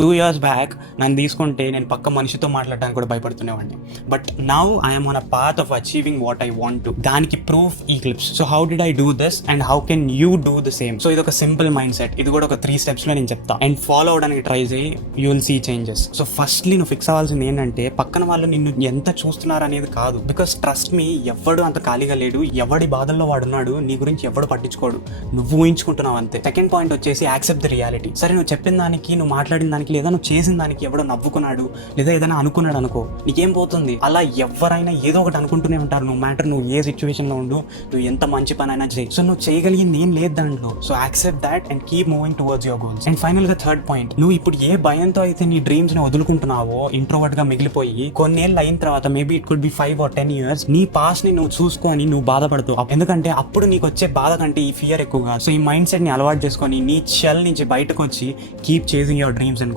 2 years back నన్ను తీసుకుంటే నేను పక్క మనిషితో మాట్లాడడానికి కూడా భయపడుతునేవాడిని. But now I'm on a path of achieving what I want to. దానికి ప్రూఫ్ ఈ clips. So how did I do this and how can you do the same? So ఇది ఒక సింపుల్ మైండ్ సెట్. ఇది కూడా ఒక 3 steps లో నేను చెప్తా అండ్ ఫాలో అవడానికి ట్రై చేయి. You will see changes. So firstly నువ్వు ఫిక్స్ అవ్వాల్సింది ఏంటంటే పక్కన వాళ్ళు నిన్ను ఎంత చూస్తున్నారు అనేది కాదు. బికాస్ ట్రస్ట్ మీ, ఎవడు అంత ఖాళీగా లేడు. ఎవడి బాధల్లో వాడున్నాడు. నీ గురించి ఎవడు పట్టించుకోడు. నువ్వు ఊహించుకుంటున్నావు అంతే. సెకండ్ పాయింట్ వచ్చేసి యాక్సెప్ట్ ద రియాలిటీ. సరే, నువ్వు చెప్పిన దానికి, నువ్వు మాట్లాడిన దానికి, లేదా నువ్వు చేసిన దానికి ఎవడో నవ్వుకున్నాడు లేదా ఏదైనా అనుకున్నాడు అనుకో, నీకేం పోతుంది? అలా ఎవరైనా ఏదో ఒకటి అనుకుంటూనే ఉంటారు. నువ్వు ఏ సిచ్యువేషన్ లో ఉండు, నువ్వు ఎంత మంచి పని అయినా చేయి. సో నువ్వు చేయగలిగింది ఏం లేదు దాంట్లో. So accept that and keep moving towards your goals. And final గా థర్డ్ పాయింట్, నువ్వు ఇప్పుడు ఏ భయంతో అయితే నీ డ్రీమ్స్ ని వదులుకుంటున్నావో, ఇంట్రోవర్ట్ గా మిగిలిపోయి కొన్నేళ్ళు అయిన తర్వాత, maybe it could be 5 or 10 years, నీ పాస్ట్ ని నువ్వు చూసుకొని నువ్వు బాధపడుతావు. ఎందుకంటే అప్పుడు నీకు వచ్చే బాధ కంటే ఈ ఫియర్ ఎక్కువగా. సో ఈ మైండ్ సెట్ ని అలవాటు చేసుకొని నీ షెల్ నుంచి బయటకు వచ్చి keep chasing your dreams and